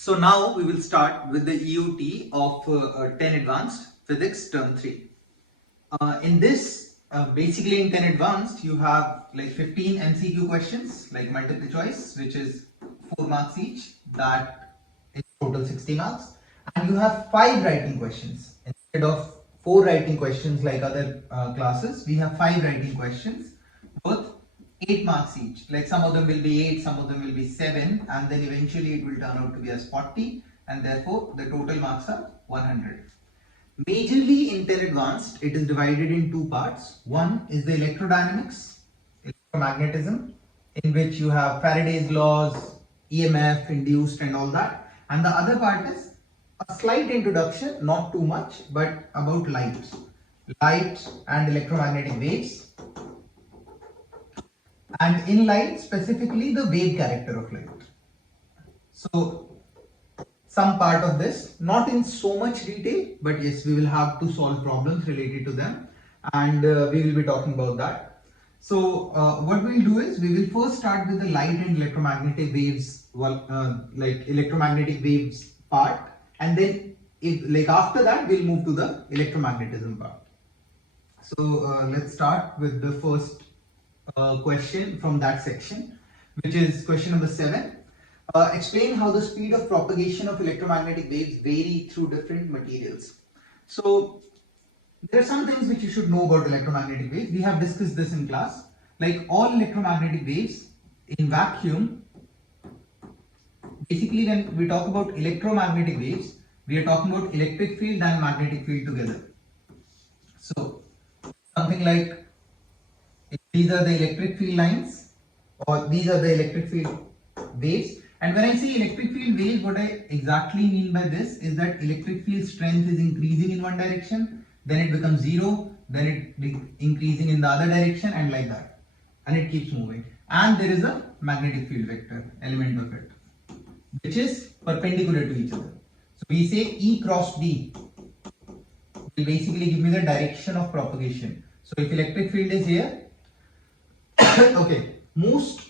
So now we will start with the EOT of 10 Advanced Physics Term 3. In this, basically in 10 Advanced, you have like 15 MCQ questions, like multiple choice, which is 4 marks each. That is total 60 marks. And you have 5 writing questions. Instead of 4 writing questions like other classes, we have 5 writing questions worth 8 marks each. Like some of them will be 8, some of them will be 7, and then eventually it will turn out to be as 40, and therefore the total marks are 100. Majorly in 10 Advanced, it is divided in 2 parts. One is the electrodynamics, electromagnetism, in which you have Faraday's laws, EMF, induced and all that. And the other part is a slight introduction, not too much, but about light and electromagnetic waves. And in light, specifically the wave character of light. So some part of this, not in so much detail, but yes, we will have to solve problems related to them, and we will be talking about that. So what we will do is, we will first start with the light and electromagnetic waves, like electromagnetic waves part, and then after that we'll move to the electromagnetism part. So let's start with the first question from that section, which is question number 7. Explain how the speed of propagation of electromagnetic waves vary through different materials. So there are some things which you should know about electromagnetic waves. We have discussed this in class. Like all electromagnetic waves in vacuum, basically when we talk about electromagnetic waves, we are talking about electric field and magnetic field together. So something like these are the electric field lines, or these are the electric field waves. And when I say electric field waves, what I exactly mean by this is that electric field strength is increasing in one direction, then it becomes 0, then it increasing in the other direction, and like that. And it keeps moving. And there is a magnetic field vector element of it, which is perpendicular to each other. So we say E cross B will basically give me the direction of propagation. So if electric field is here, okay, most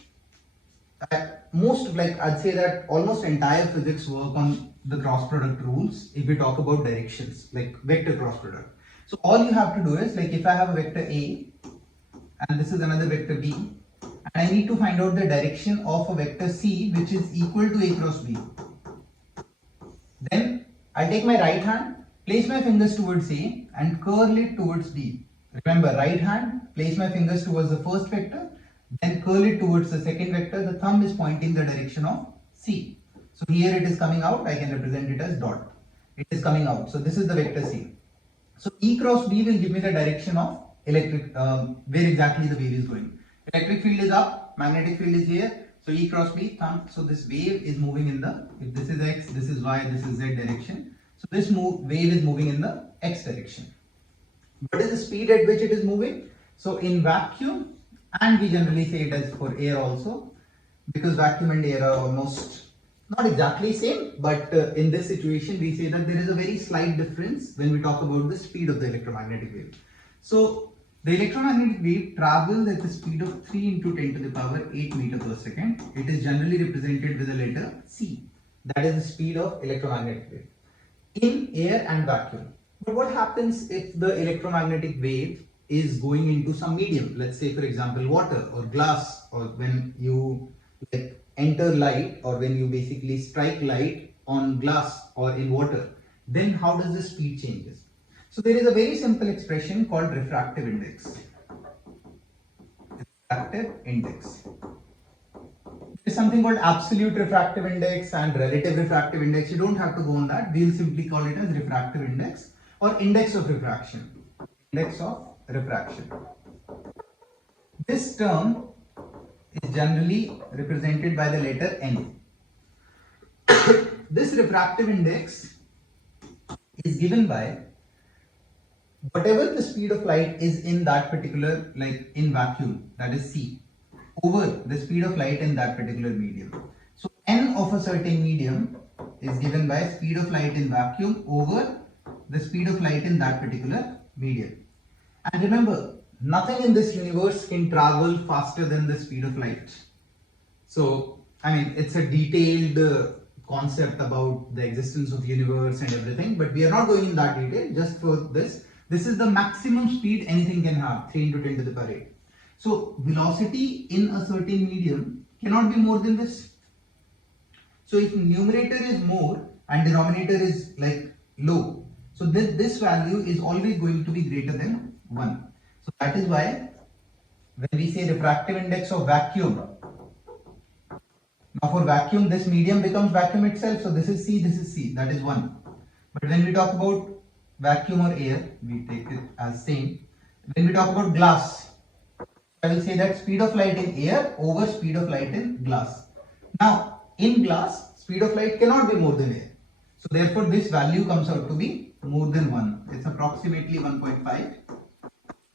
like I'd say that almost entire physics work on the cross product rules if we talk about directions, like vector cross product. So all you have to do is, like if I have a vector A and this is another vector B, and I need to find out the direction of a vector C which is equal to A cross B. Then I take my right hand, place my fingers towards A and curl it towards B. Remember, right hand, place my fingers towards the first vector, then curl it towards the second vector. The thumb is pointing the direction of C. So here it is coming out, I can represent it as dot. It is coming out. So this is the vector C. So E cross B will give me the direction of electric, where exactly the wave is going. Electric field is up, magnetic field is here. So E cross B, thumb. So this wave is moving in the, if this is X, this is Y, this is Z direction. So this wave is moving in the X direction. What is the speed at which it is moving? So in vacuum, and we generally say it as for air also, because vacuum and air are almost not exactly same, but in this situation we say that there is a very slight difference when we talk about the speed of the electromagnetic wave. So the electromagnetic wave travels at the speed of 3 into 10 to the power 8 meter per second. It is generally represented with the letter C. That is the speed of electromagnetic wave in air and vacuum. But what happens if the electromagnetic wave is going into some medium, let's say for example water or glass, or when you like enter light, or when you basically strike light on glass or in water, then how does the speed changes? So there is a very simple expression called refractive index. Refractive index. There is something called absolute refractive index and relative refractive index. You don't have to go on that. We'll simply call it as refractive index or index of refraction. Index of refraction. This term is generally represented by the letter N. This refractive index is given by whatever the speed of light is in that particular, like in vacuum, that is C, over the speed of light in that particular medium. So N of a certain medium is given by speed of light in vacuum over the speed of light in that particular medium. And remember, nothing in this universe can travel faster than the speed of light. So, I mean, it's a detailed concept about the existence of universe and everything, but we are not going in that detail. Just for this, this is the maximum speed anything can have, 3 into 10 to the power 8. So velocity in a certain medium cannot be more than this. So if numerator is more and denominator is like low, so this value is always going to be greater than 1. So that is why when we say refractive index of vacuum, now for vacuum this medium becomes vacuum itself, so this is C, that is 1. But when we talk about vacuum or air, we take it as same. When we talk about glass, I will say that speed of light in air over speed of light in glass. Now in glass, speed of light cannot be more than air. So therefore this value comes out to be more than 1. It's approximately 1.5.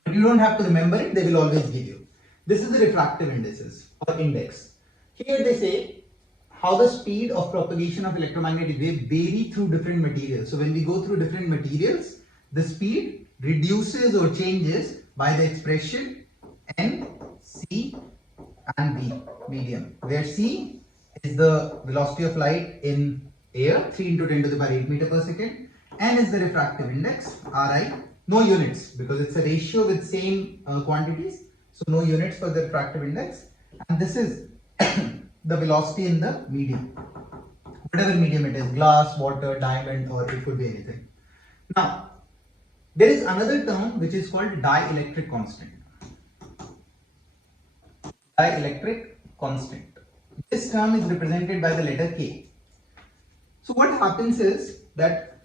But you don't have to remember it, they will always give you. This is the refractive indices or index. Here they say how the speed of propagation of electromagnetic wave vary through different materials. So when we go through different materials, the speed reduces or changes by the expression N, C and V medium, where C is the velocity of light in air, 3 into 10 to the power 8 meter per second. N is the refractive index, Ri, no units because it's a ratio with same quantities, so no units for the refractive index. And this is the velocity in the medium, whatever medium it is, glass, water, diamond, or it could be anything. Now there is another term which is called dielectric constant. Dielectric constant. This term is represented by the letter K. So what happens is that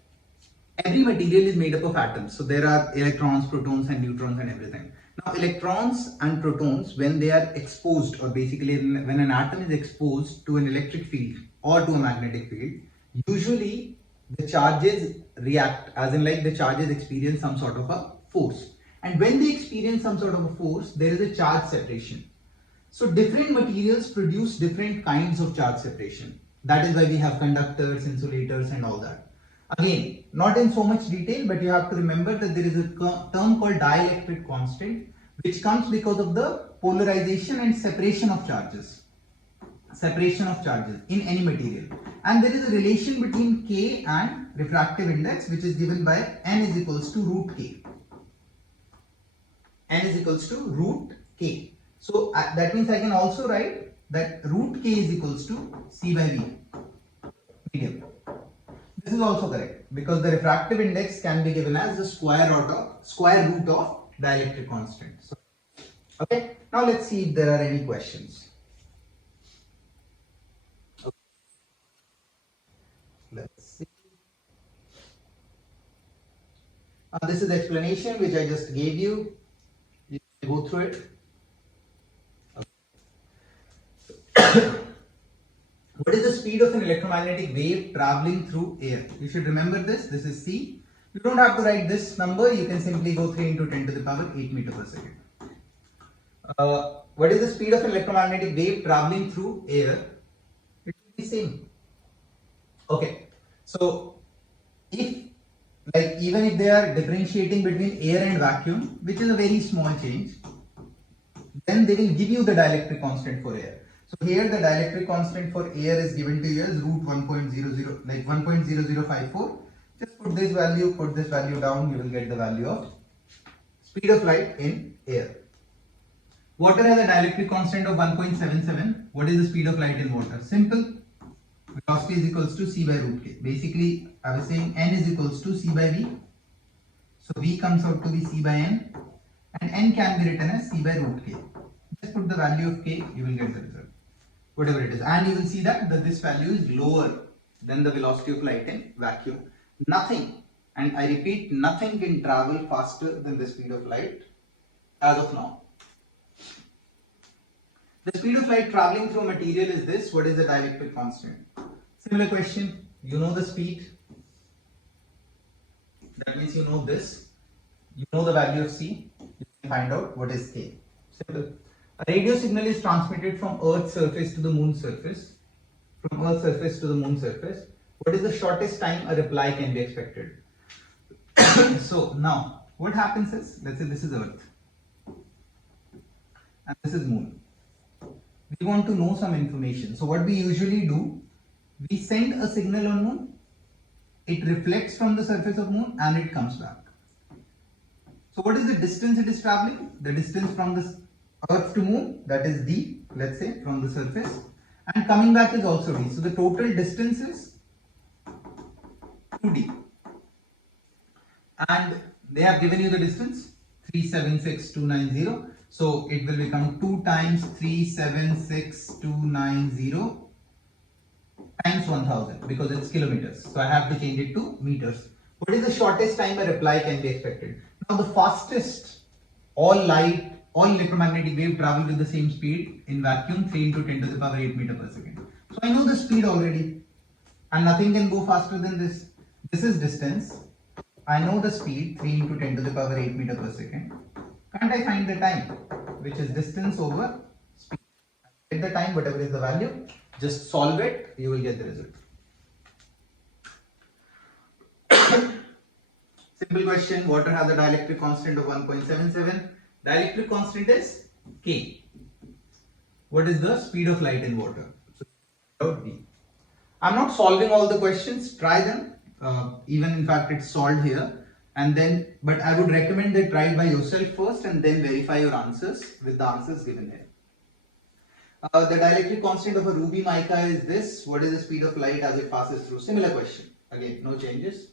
every material is made up of atoms. So there are electrons, protons and neutrons and everything. Now electrons and protons, when they are exposed, or basically when an atom is exposed to an electric field or to a magnetic field, usually the charges react, as in like the charges experience some sort of a force. And when they experience some sort of a force, there is a charge separation. So different materials produce different kinds of charge separation. That is why we have conductors, insulators and all that. Again, not in so much detail, but you have to remember that there is a term called dielectric constant, which comes because of the polarization and separation of charges. Separation of charges in any material. And there is a relation between K and refractive index, which is given by N is equals to root K. N is equals to root K. So that means I can also write that root K is equals to C by V medium. This is also correct because the refractive index can be given as the square root of dielectric constant. So, okay, now let's see if there are any questions. Okay. Let's see. This is the explanation which I just gave you. You can go through it. What is the speed of an electromagnetic wave traveling through air? You should remember this. This is C. You don't have to write this number. You can simply go 3 into 10 to the power 8 meter per second. What is the speed of an electromagnetic wave traveling through air? It will be same. Okay. So if even if they are differentiating between air and vacuum, which is a very small change, then they will give you the dielectric constant for air. So here the dielectric constant for air is given to you as root 1.00, like 1.0054. Just put this value down, you will get the value of speed of light in air. Water has a dielectric constant of 1.77. What is the speed of light in water? Simple. Velocity is equals to C by root K. Basically, I was saying N is equals to C by V. So V comes out to be C by N, and N can be written as C by root K. Just put the value of K, you will get the result, whatever it is. And you will see that this value is lower than the velocity of light in vacuum. Nothing, and I repeat, nothing can travel faster than the speed of light as of now. The speed of light traveling through a material is this. What is the dielectric constant? Similar question. You know the speed. That means you know this. You know the value of C. You can find out what is K. Simple. A radio signal is transmitted from Earth's surface to the Moon's surface. From Earth's surface to the Moon's surface. What is the shortest time a reply can be expected? So now, what happens is, let's say this is Earth. And this is Moon. We want to know some information. So what we usually do, We send a signal on moon, it reflects from the surface of moon and it comes back. So what is the distance it is traveling? The distance from the earth to moon, that is d, let's say, from the surface, and coming back is also d. So the total distance is 2d. And they have given you the distance 376,290. So it will become 2 times 376,290 times 1000 because it's kilometers. So I have to change it to meters. What is the shortest time a reply can be expected? Now the fastest, all electromagnetic wave travel with the same speed in vacuum, 3 into 10 to the power 8 meter per second. So I know the speed already and nothing can go faster than this. This is distance. I know the speed 3 into 10 to the power 8 meter per second. Can't I find the time, which is distance over speed? Get the time, whatever is the value, just solve it, you will get the result. Simple question, water has a dielectric constant of 1.77. Dielectric constant is K. What is the speed of light in water? So, D. I'm not solving all the questions, try them. Even in fact it's solved here, and then, but I would recommend that try it by yourself first and then verify your answers with the answers given here. The dielectric constant of a ruby mica is this. What is the speed of light as it passes through? Similar question. Again, no changes.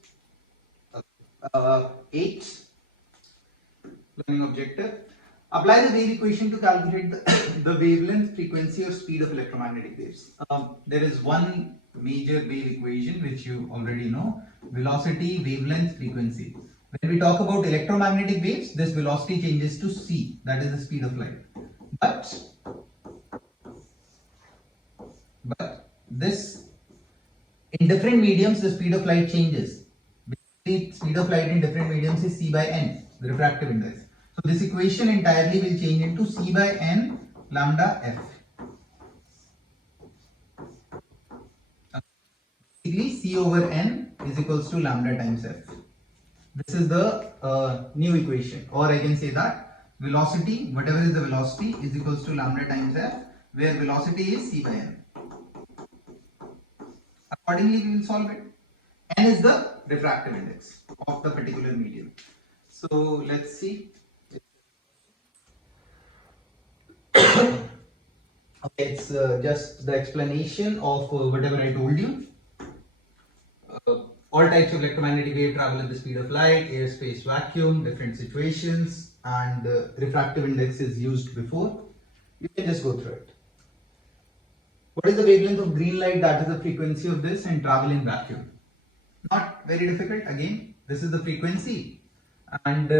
8. Learning objective. Apply the wave equation to calculate the wavelength, frequency or speed of electromagnetic waves. There is one major wave equation which you already know. Velocity, wavelength, frequency. When we talk about electromagnetic waves, this velocity changes to c, that is the speed of light. But this, in different mediums, the speed of light changes. Basically, speed of light in different mediums is c by n, the refractive index. So this equation entirely will change into c by n lambda f. Basically, c over n is equals to lambda times f. This is the new equation, or I can say that velocity, whatever is the velocity, is equals to lambda times f, where velocity is c by n. Accordingly, we will solve it. N is the refractive index of the particular medium. So let's see. Okay, it's just the explanation of whatever I told you. All types of electromagnetic wave travel at the speed of light, air, space, vacuum, different situations, and refractive index is used before. You can just go through it. What is the wavelength of green light? That is the frequency of this, and travel in vacuum. Not very difficult. Again, this is the frequency, and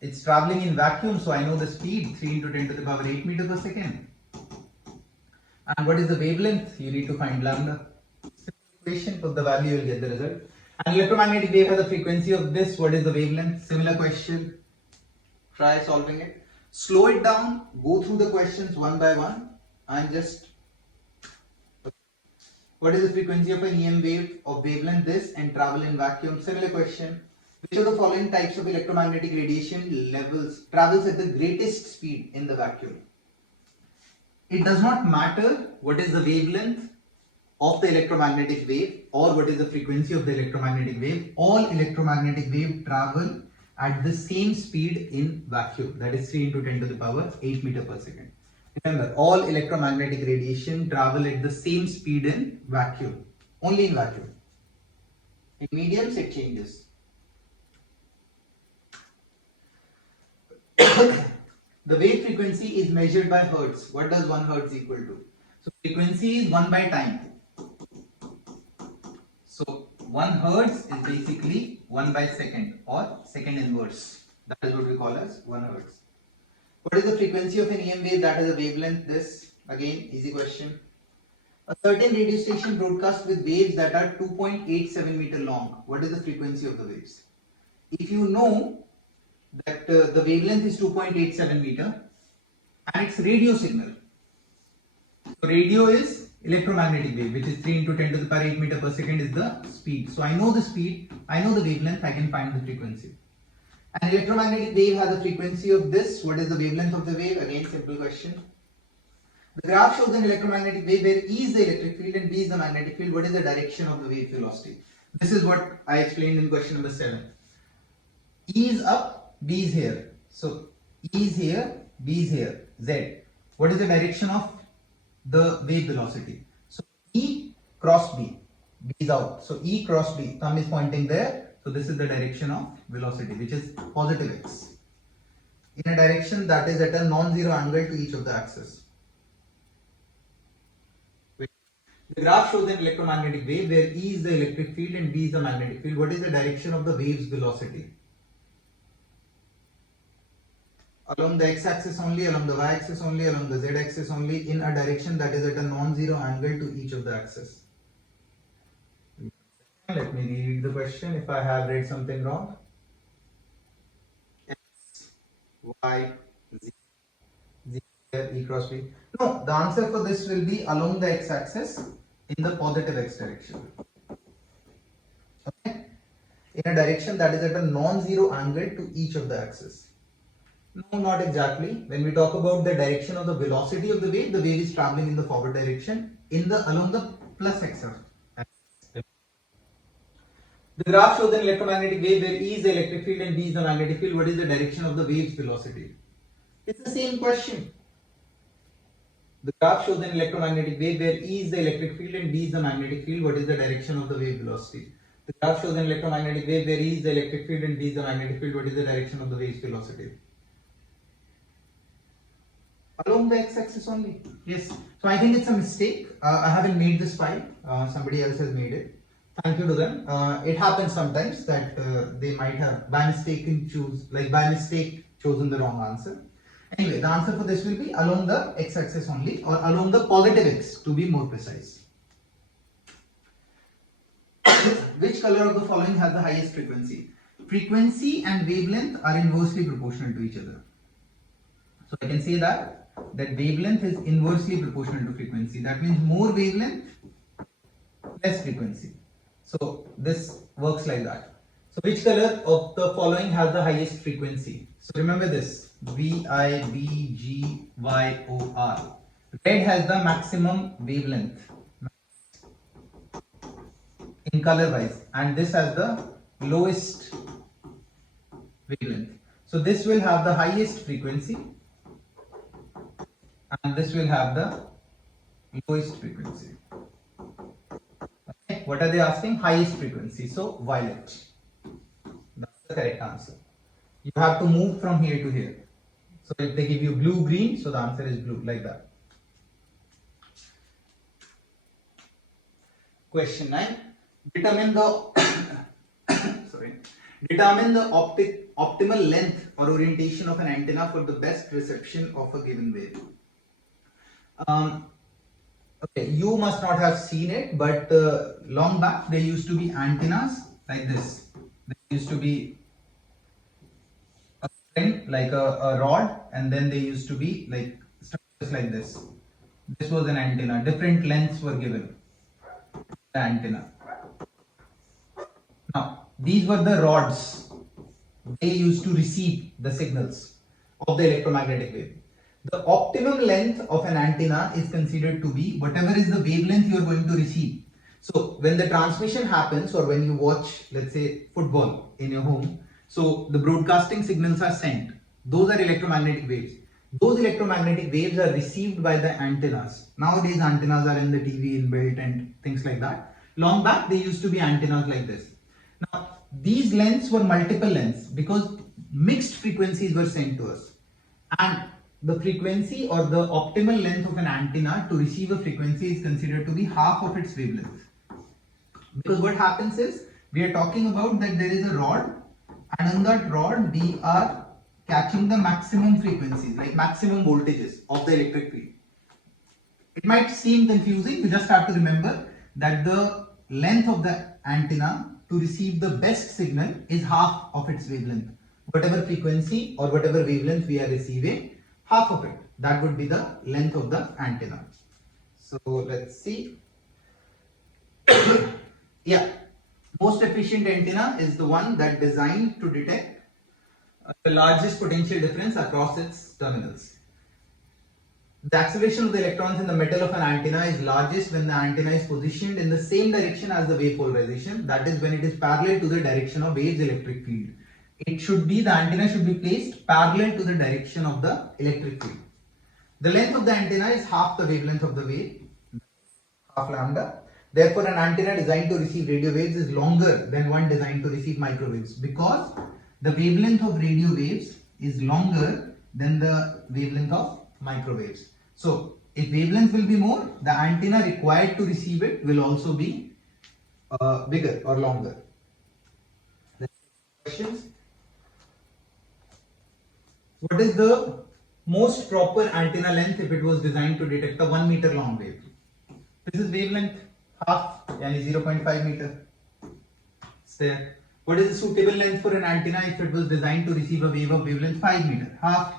it's traveling in vacuum, so I know the speed, 3 into 10 to the power 8 meter per second. And what is the wavelength? You need to find lambda. Equation, put the value, you will get the result. An electromagnetic wave has a frequency of this. What is the wavelength? Similar question. Try solving it. Slow it down. Go through the questions one by one and just. What is the frequency of an EM wave of wavelength this and travel in vacuum? Similar question. Which of the following types of electromagnetic radiation levels travels at the greatest speed in the vacuum? It does not matter what is the wavelength of the electromagnetic wave or what is the frequency of the electromagnetic wave. All electromagnetic wave travel at the same speed in vacuum, that is 3 into 10 to the power 8 meter per second. Remember, all electromagnetic radiation travel at the same speed in vacuum, only in vacuum. In mediums it changes. The wave frequency is measured by hertz. What does 1 hertz equal to? So frequency is 1 by time. So 1 hertz is basically 1 by second or second inverse. That is what we call as 1 hertz. What is the frequency of an EM wave? That is a wavelength. This again easy question. A certain radio station broadcasts with waves that are 2.87 meter long. What is the frequency of the waves? If you know that the wavelength is 2.87 meter and it's radio signal. So radio is electromagnetic wave, which is 3 into 10 to the power 8 meter per second is the speed. So I know the speed, I know the wavelength, I can find the frequency. An electromagnetic wave has a frequency of this. What is the wavelength of the wave? Again, simple question. The graph shows an electromagnetic wave where E is the electric field and B is the magnetic field. What is the direction of the wave velocity? This is what I explained in question number 7. E is up, B is here. So E is here, B is here, Z. What is the direction of the wave velocity? So E cross B, B is out. So E cross B, thumb is pointing there. So this is the direction of velocity, which is positive x, in a direction that is at a non-zero angle to each of the axes. The graph shows an electromagnetic wave where E is the electric field and B is the magnetic field. What is the direction of the wave's velocity? Along the x-axis only, along the y-axis only, along the z-axis only, in a direction that is at a non-zero angle to each of the axes. Let me read the question if I have read something wrong. X, y, z, z, e cross b. No, the answer for this will be along the x-axis in the positive x direction. Okay? In a direction that is at a non-zero angle to each of the axes. No, not exactly. When we talk about the direction of the velocity of the wave is traveling in the forward direction along the plus x-axis. The graph shows an electromagnetic wave where E is the electric field and B is the magnetic field. What is the direction of the wave's velocity? It's the same question. The graph shows an electromagnetic wave where E is the electric field and B is the magnetic field. What is the direction of the wave velocity? The graph shows an electromagnetic wave where E is the electric field and B is the magnetic field. What is the direction of the wave's velocity? Along the x-axis only. Yes. So I think it's a mistake. I haven't made this file. Somebody else has made it. Thank you to them. It happens sometimes that they might have by mistake chosen the wrong answer. Anyway, the answer for this will be along the x-axis only, or along the positive x to be more precise. Which color of the following has the highest frequency? Frequency and wavelength are inversely proportional to each other. So I can say that wavelength is inversely proportional to frequency. That means more wavelength, less frequency. So this works like that. So which color of the following has the highest frequency? So remember this, VIBGYOR. Red has the maximum wavelength in color wise, and this has the lowest wavelength. So this will have the highest frequency and this will have the lowest frequency. Okay. What are they asking? Highest frequency. So violet. That's the correct answer. You have to move from here to here. So if they give you blue, green, so the answer is blue, like that. Question 9. Determine the determine the optimal length or orientation of an antenna for the best reception of a given wave. Okay, you must not have seen it, but long back there used to be antennas like this. There used to be a string like a rod, and then they used to be like structures like this. This was an antenna. Different lengths were given. The antenna. Now, these were the rods. They used to receive the signals of the electromagnetic wave. The optimum length of an antenna is considered to be whatever is the wavelength you are going to receive. So when the transmission happens, or when you watch, let's say, football in your home, so the broadcasting signals are sent. Those are electromagnetic waves. Those electromagnetic waves are received by the antennas. Nowadays antennas are in the TV inbuilt and things like that. Long back there used to be antennas like this. Now these lengths were multiple lengths because mixed frequencies were sent to us, and the frequency or the optimal length of an antenna to receive a frequency is considered to be half of its wavelength. Because what happens is, we are talking about that there is a rod, and on that rod we are catching the maximum frequencies, like maximum voltages of the electric field. It might seem confusing. You just have to remember that the length of the antenna to receive the best signal is half of its wavelength. Whatever frequency or whatever wavelength we are receiving, half of it, that would be the length of the antenna. So let's see. Yeah, most efficient antenna is the one that designed to detect the largest potential difference across its terminals. The acceleration of the electrons in the metal of an antenna is largest when the antenna is positioned in the same direction as the wave polarization. That is when it is parallel to the direction of wave's electric field. The antenna should be placed parallel to the direction of the electric field. The length of the antenna is half the wavelength of the wave, half lambda. Therefore, an antenna designed to receive radio waves is longer than one designed to receive microwaves, because the wavelength of radio waves is longer than the wavelength of microwaves. So, if wavelength will be more, the antenna required to receive it will also be bigger or longer. Questions? What is the most proper antenna length if it was designed to detect a 1 meter long wave? This is wavelength half, yani 0.5 meter. It's there. What is the suitable length for an antenna if it was designed to receive a wave of wavelength 5 meter? Half,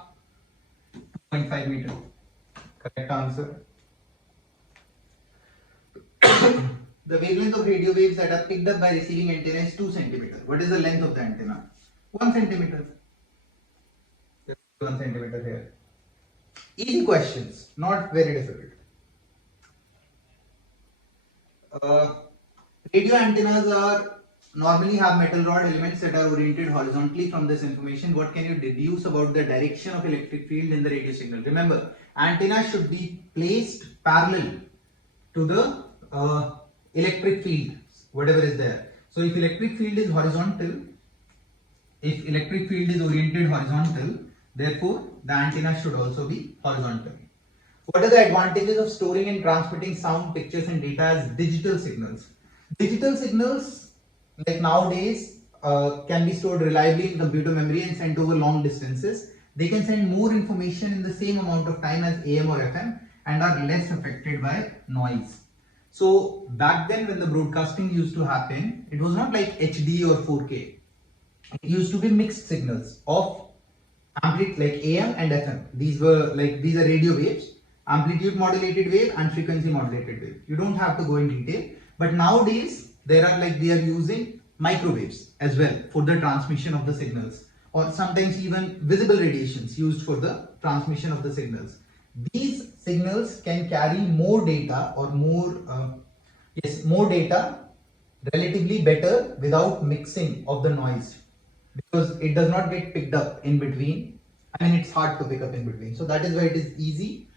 2.5 meter. Correct answer. The wavelength of radio waves that are picked up by receiving antenna is 2 centimeter. What is the length of the antenna? 1 centimeter. 1 centimeter here. Easy questions, not very difficult. Radio antennas normally have metal rod elements that are oriented horizontally. From this information, what can you deduce about the direction of electric field in the radio signal? Remember, antenna should be placed parallel to the electric field, whatever is there. So if electric field is horizontal, if electric field is oriented horizontal, therefore the antenna should also be horizontal. What are the advantages of storing and transmitting sound, pictures and data as digital signals? Digital signals, like nowadays, can be stored reliably in computer memory and sent over long distances. They can send more information in the same amount of time as AM or FM and are less affected by noise. So back then when the broadcasting used to happen, it was not like HD or 4K. It used to be mixed signals of amplitude like AM and FM. These are radio waves, amplitude modulated wave and frequency modulated wave. You don't have to go in detail. But nowadays they are using microwaves as well for the transmission of the signals, or sometimes even visible radiations used for the transmission of the signals. These signals can carry more data or more data relatively better without mixing of the noise, because it does not get picked up in between. I mean, it's hard to pick up in between. So that is why it is easy,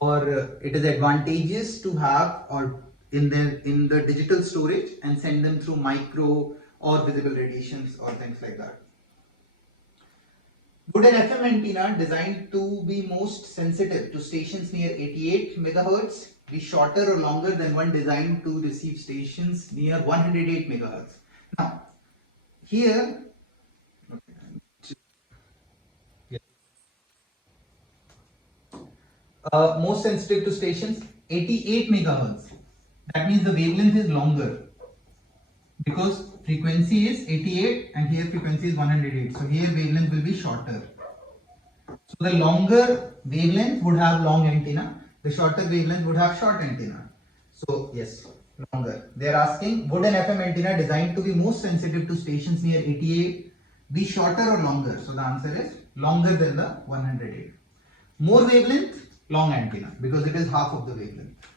or it is advantageous to have or in the digital storage and send them through micro or visible radiations or things like that. Would an FM antenna designed to be most sensitive to stations near 88 MHz be shorter or longer than one designed to receive stations near 108 MHz? Now, here, most sensitive to stations 88 MHz. That means the wavelength is longer, because frequency is 88 and here frequency is 108. So here wavelength will be shorter. So the longer wavelength would have long antenna, the shorter wavelength would have short antenna. So yes, longer. They are asking, would an FM antenna designed to be most sensitive to stations near 88 be shorter or longer? So the answer is longer than the 108. More wavelength, long antenna, because it is half of the wavelength.